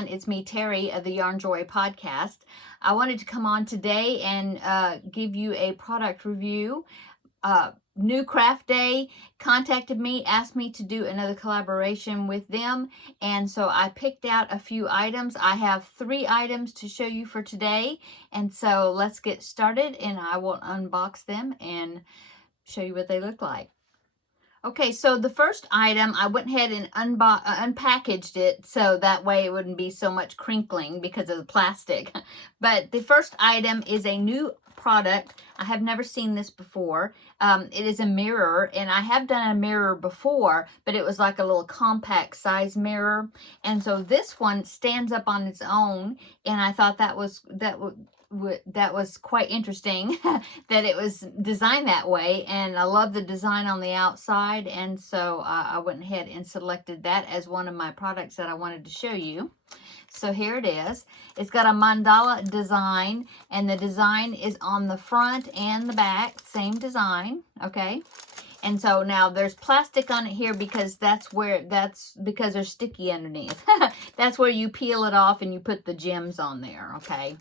everyone. It's me, Terry, of the Yarn Joy podcast. I wanted to come on today and give you a product review. New Craft Day contacted me, asked me to do another collaboration with them, and so I picked out a few items. I have 3 items to show you for today, and so let's get started, and I will unbox them and show you what they look like. Okay, so the first item, I went ahead and unpackaged it so that way it wouldn't be so much crinkling because of the plastic. But the first item is a new product. I have never seen this before. It is a mirror, and I have done a mirror before, but it was like a little compact size mirror. And so this one stands up on its own, and I thought that was quite interesting that it was designed that way, and I love the design on the outside, and so I went ahead and selected that as one of my products that I wanted to show you. So here it is. It's got a mandala design, and the design is on the front and the back, same design, okay? And so now there's plastic on it here because that's because they're sticky underneath. That's where you peel it off and you put the gems on there, okay?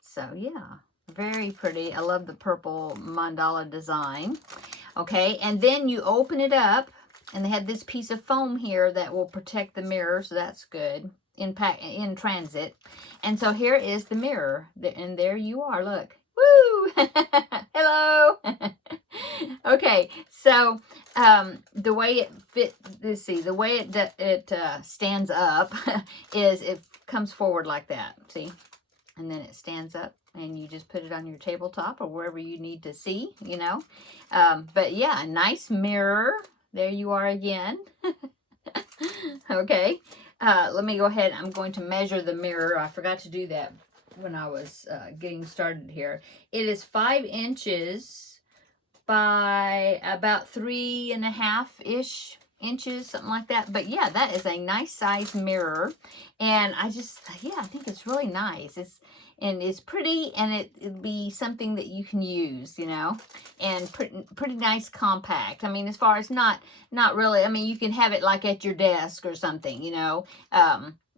So yeah, very pretty. I love the purple mandala design. Okay, and then you open it up, and they have this piece of foam here that will protect the mirror, so that's good in transit. And so here is the mirror, and there you are. Look, woo! Hello. Okay, so the way it fit. Let's see, the way it stands up is it comes forward like that. See. And then it stands up, and you just put it on your tabletop or wherever you need to see, you know. But yeah, a nice mirror. There you are again. Okay. Let me go ahead. I'm going to measure the mirror. I forgot to do that when I was getting started here. It is 5 inches by about 3.5-ish inches, something like that. But yeah, that is a nice size mirror, and I think it's really nice. It's pretty, and it'd be something that you can use, you know, and pretty nice compact. I mean, as far as not really, I mean, you can have it like at your desk or something, you know,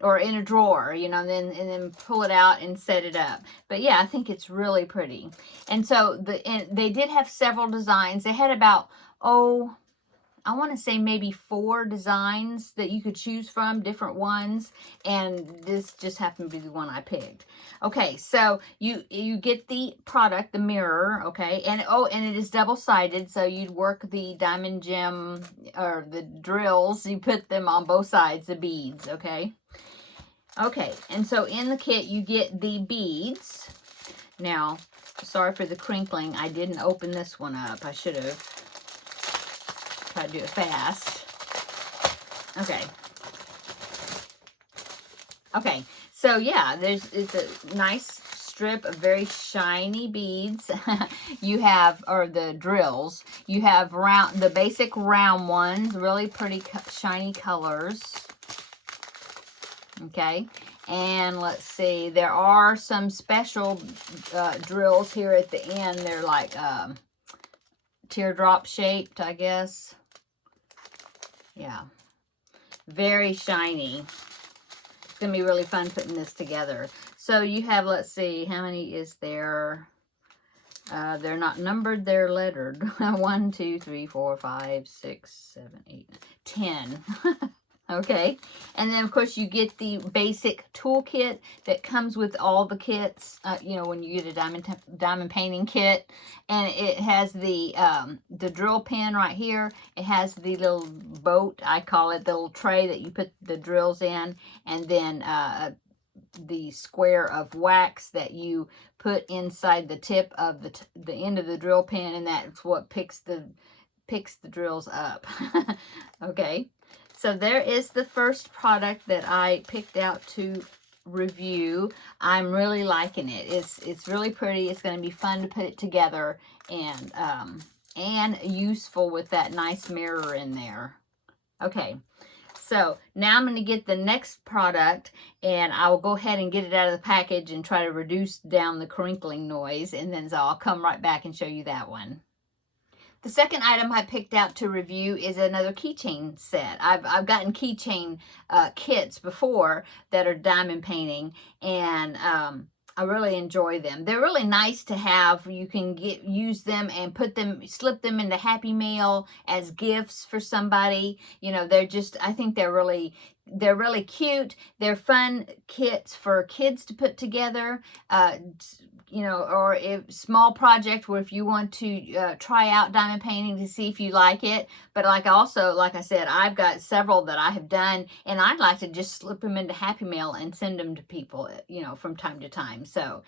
or in a drawer, you know, and then pull it out and set it up. But yeah, I think it's really pretty. And so they did have several designs. They had about, I want to say maybe 4 designs that you could choose from, different ones, and this just happened to be the one I picked. Okay, so you get the product, the mirror, okay, and it is double-sided, so you'd work the diamond gem or the drills, you put them on both sides, the beads, okay? Okay, and so in the kit you get the beads. Now, sorry for the crinkling, I didn't open this one up. I should have. Try to do it fast. Okay, so yeah, it's a nice strip of very shiny beads. You have, or the drills, you have the basic round ones, really pretty shiny colors. Okay, and let's see, there are some special drills here at the end. They're like teardrop shaped, I guess. Yeah, very shiny. It's going to be really fun putting this together. So you have, let's see, how many is there? They're not numbered, they're lettered. 1, 2, 3, 4, 5, 6, 7, 8, 10. Okay, and then of course you get the basic toolkit that comes with all the kits. You know, when you get a diamond painting kit, and it has the drill pen right here. It has the little boat, I call it, the little tray that you put the drills in, and then the square of wax that you put inside the tip of the end of the drill pen, and that's what picks the drills up. Okay. So there is the first product that I picked out to review. I'm really liking it. It's really pretty. It's going to be fun to put it together, and useful with that nice mirror in there. Okay, so now I'm going to get the next product, and I will go ahead and get it out of the package and try to reduce down the crinkling noise, and then so I'll come right back and show you that one. The second item I picked out to review is another keychain set. I've gotten keychain kits before that are diamond painting, and I really enjoy them. They're really nice to have. You can use them and slip them into Happy Mail as gifts for somebody. You know, I think they're really cute. They're fun kits for kids to put together. You know, or if small project where if you want to try out diamond painting to see if you like it. But like I said, I've got several that I have done, and I'd like to just slip them into Happy Mail and send them to people, you know, from time to time. So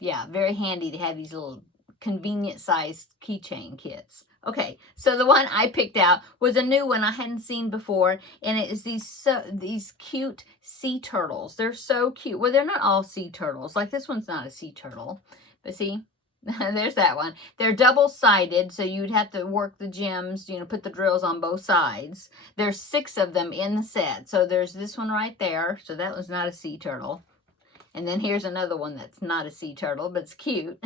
yeah, very handy to have these little convenient sized keychain kits. Okay, so the one I picked out was a new one I hadn't seen before, and it is these cute sea turtles. They're so cute. Well, they're not all sea turtles. Like this one's not a sea turtle, but see, there's that one. They're double-sided, so you'd have to work the gems, you know, put the drills on both sides. There's 6 of them in the set. So there's this one right there. So that was not a sea turtle. And then here's another one that's not a sea turtle, but it's cute.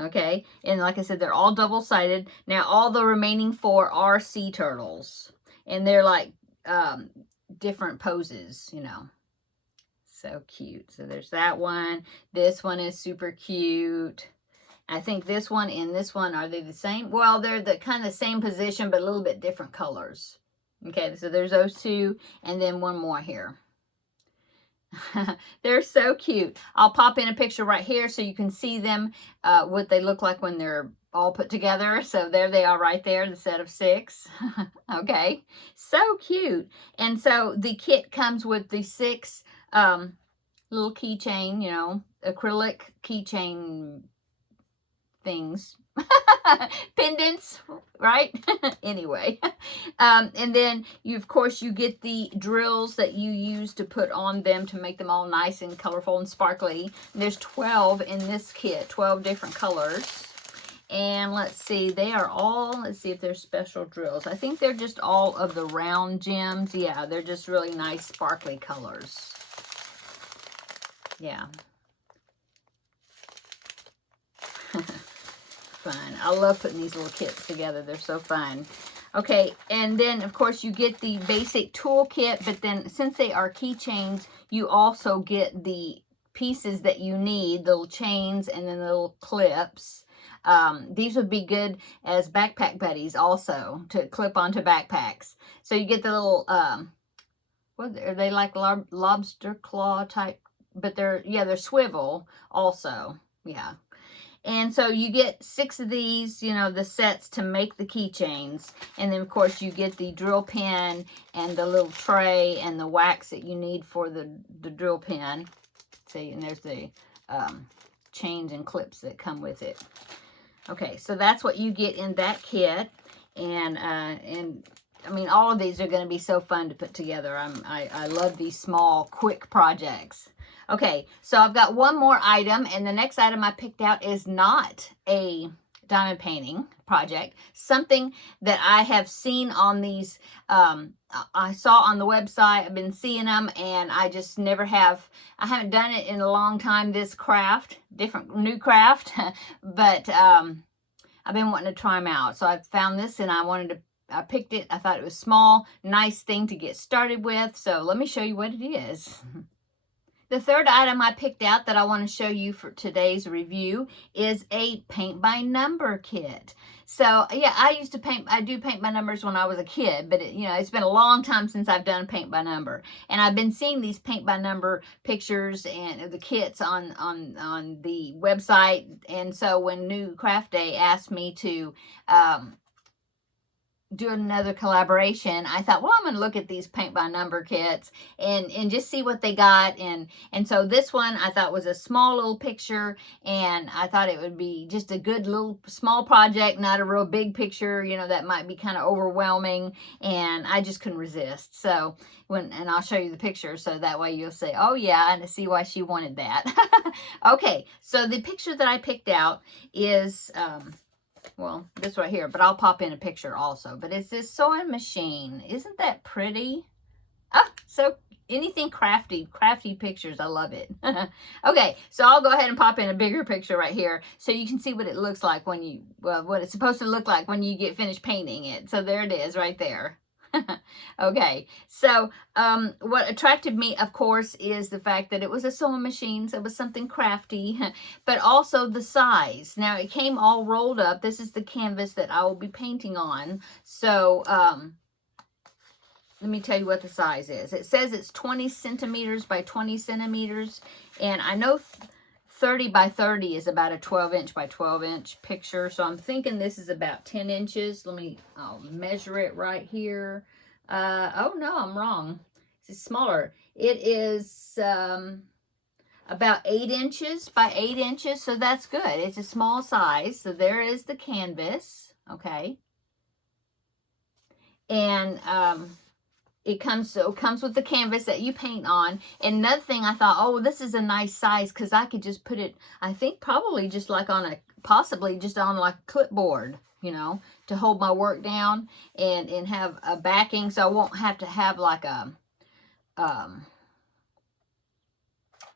Okay, and like I said, they're all double-sided. Now, all the remaining 4 are sea turtles, and they're like different poses, you know. So cute. So there's that one. This one is super cute. I think this one and this one, are they the same? Well, they're the kind of the same position, but a little bit different colors. Okay, so there's those 2, and then one more here. They're so cute. I'll pop in a picture right here so you can see them, what they look like when they're all put together. So there they are right there, the set of 6. Okay, so cute. And so the kit comes with the 6 little keychain, you know, acrylic keychain things. Pendants, right? Anyway, and then of course you get the drills that you use to put on them to make them all nice and colorful and sparkly. And there's 12 in this kit, 12 different colors. And let's see, they are all, let's see if they're special drills. I think they're just all of the round gems. Yeah, they're just really nice sparkly colors. Yeah. Fun. I love putting these little kits together. They're so fun. Okay, and then of course you get the basic tool kit, but then since they are keychains, you also get the pieces that you need, the little chains and then the little clips. These would be good as backpack buddies also, to clip onto backpacks. So you get the little, what are they, like lobster claw type, but they're swivel also. Yeah. And so you get 6 of these, you know, the sets to make the keychains. And then, of course, you get the drill pen and the little tray and the wax that you need for the drill pen. See, and there's the chains and clips that come with it. Okay, so that's what you get in that kit. And I mean, all of these are going to be so fun to put together. I love these small, quick projects. Okay, so I've got one more item, and the next item I picked out is not a diamond painting project. Something that I have seen on these, I saw on the website. I've been seeing them, and I just never have, I haven't done it in a long time, this craft, new craft, but I've been wanting to try them out. So I found this, and I picked it. I thought it was small, nice thing to get started with. So let me show you what it is. The third item I picked out that I want to show you for today's review is a paint by number kit. So yeah, I do paint by numbers when I was a kid, but it's been a long time since I've done paint by number. And I've been seeing these paint by number pictures and the kits on the website. And so when New Craft Day asked me to do another collaboration, I thought, well, I'm going to look at these paint by number kits and just see what they got. And so this one I thought was a small little picture, and I thought it would be just a good little small project, not a real big picture, that might be kind of overwhelming, and I just couldn't resist. So and I'll show you the picture so that way you'll say, oh yeah, and see why she wanted that. Okay, so the picture that I picked out is well, this right here, but I'll pop in a picture also. But it's this sewing machine. Isn't that pretty? Ah, so anything crafty pictures. I love it. Okay, so I'll go ahead and pop in a bigger picture right here so you can see what it looks like when you, well, what it's supposed to look like when you get finished painting it. So there it is right there. Okay, so what attracted me, of course, is the fact that it was a sewing machine, so it was something crafty, but also the size. Now, it came all rolled up. This is the canvas that I will be painting on. So, let me tell you what the size is. It says it's 20 centimeters by 20 centimeters, and I know 30 by 30 is about a 12-inch by 12-inch picture, so I'm thinking this is about 10 inches. I'll measure it right here. Oh, no, I'm wrong. It's smaller. It is about 8 inches by 8 inches, so that's good. It's a small size, so there is the canvas, okay? And it comes with the canvas that you paint on. And another thing, I thought, oh, this is a nice size because I could just put it, I think probably just like on possibly just on like a clipboard, you know, to hold my work down and have a backing, so I won't have to have like a,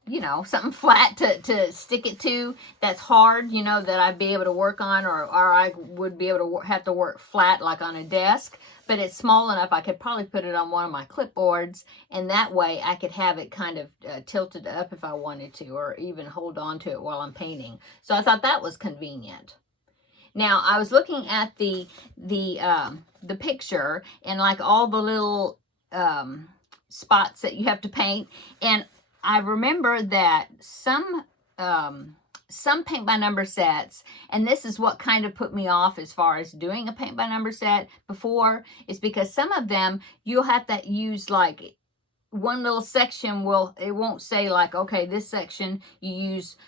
you know, something flat to stick it to that's hard, you know, that I'd be able to work on, or I would be able to have to work flat like on a desk. But it's small enough I could probably put it on one of my clipboards, and that way I could have it kind of tilted up if I wanted to, or even hold on to it while I'm painting. So I thought that was convenient. Now, I was looking at the picture and like all the little spots that you have to paint, and I remember that some paint by number sets, and this is what kind of put me off as far as doing a paint by number set before, is because some of them you'll have to use like one little section it won't say like, okay, this section you use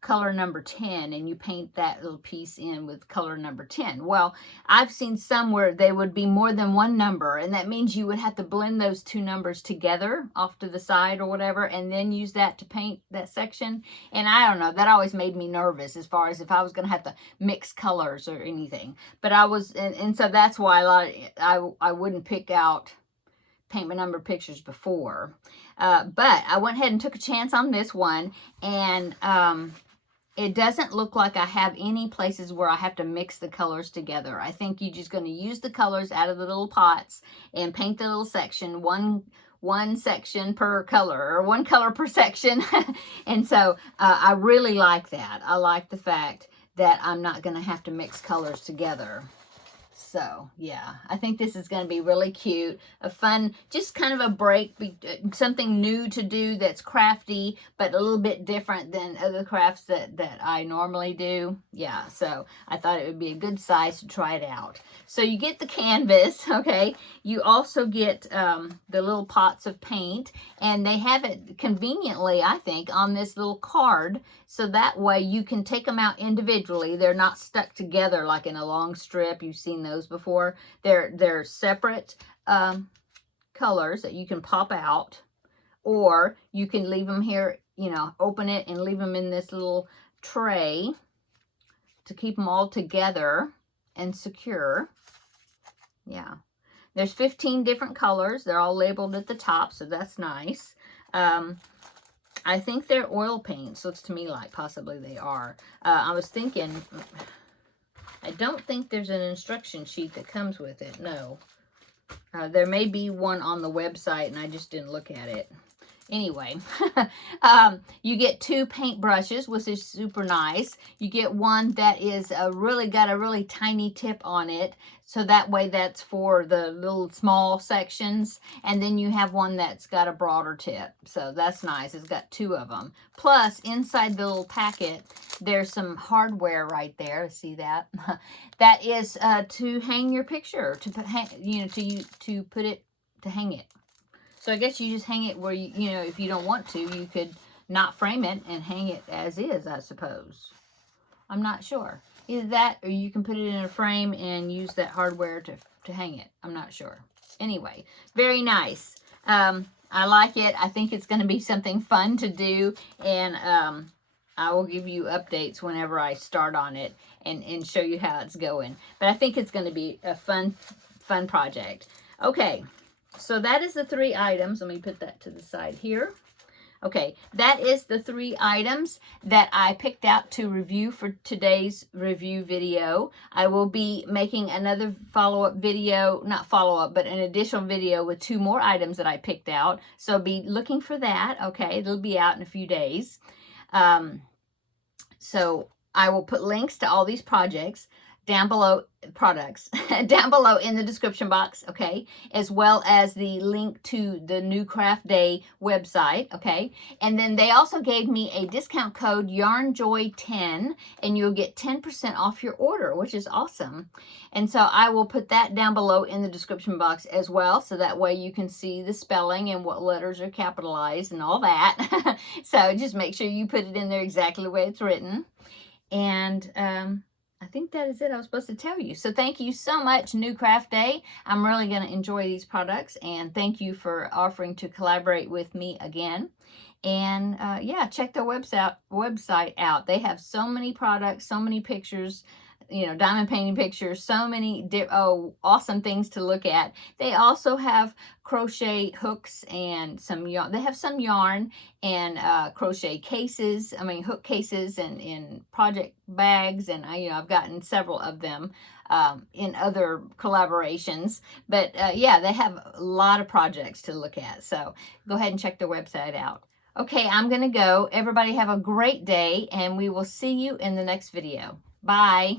color number 10 and you paint that little piece in with color number 10. Well, I've seen some where they would be more than one number, and that means you would have to blend those two numbers together off to the side or whatever, and then use that to paint that section. And I don't know, that always made me nervous as far as if I was going to have to mix colors or anything. But I was, and so that's why I wouldn't pick out paint by number pictures before. But I went ahead and took a chance on this one, and it doesn't look like I have any places where I have to mix the colors together. I think you're just going to use the colors out of the little pots and paint the little section, one section per color, or one color per section. And so I really like that. I like the fact that I'm not going to have to mix colors together. So, yeah, I think this is going to be really cute, a fun, just kind of a break, something new to do that's crafty, but a little bit different than other crafts that I normally do. Yeah, so I thought it would be a good size to try it out. So you get the canvas, okay? You also get the little pots of paint, and they have it conveniently, I think, on this little card, so that way you can take them out individually. They're not stuck together like in a long strip. You've seen those before. They're separate colors that you can pop out, or you can leave them here, you know, open it and leave them in this little tray to keep them all together and secure. Yeah, there's 15 different colors. They're all labeled at the top, so that's nice. I think they're oil paints. Looks to me like possibly they are. I was thinking, I don't think there's an instruction sheet that comes with it. No. There may be one on the website, and I just didn't look at it. Anyway, you get 2 paint brushes, which is super nice. You get one that is got a really tiny tip on it, so that way that's for the little small sections. And then you have one that's got a broader tip, so that's nice. It's got 2 of them. Plus, inside the little packet, there's some hardware right there. See that? That is to hang your picture, to hang it. So I guess you just hang it where you know, if you don't want to, you could not frame it and hang it as is, I suppose. I'm not sure. Either that, or you can put it in a frame and use that hardware to hang it. I'm not sure. Anyway, very nice. I like it. I think it's going to be something fun to do, and I will give you updates whenever I start on it and show you how it's going. But I think it's going to be a fun project. Okay. So that is the 3 items. Let me put that to the side here. Okay, that is the 3 items that I picked out to review for today's review video. I will be making another follow-up video, not follow-up, but an additional video with 2 more items that I picked out. So be looking for that, okay? It'll be out in a few days. So I will put links to all these projects down below, down below in the description box, okay, as well as the link to the New Craft Day website, okay, and then they also gave me a discount code YARNJOY10, and you'll get 10% off your order, which is awesome. And so I will put that down below in the description box as well, so that way you can see the spelling and what letters are capitalized and all that. So just make sure you put it in there exactly the way it's written. And I think that is it I was supposed to tell you. So thank you so much, New Craft Day. I'm really going to enjoy these products, and thank you for offering to collaborate with me again. And yeah, check their website out. They have so many products, so many pictures, you know, diamond painting pictures, so many awesome things to look at. They also have crochet hooks and some yarn. They have some yarn and crochet cases, hook cases and project bags, and I've gotten several of them in other collaborations. But yeah, they have a lot of projects to look at. So go ahead and check their website out. Okay, I'm going to go. Everybody have a great day, and we will see you in the next video. Bye.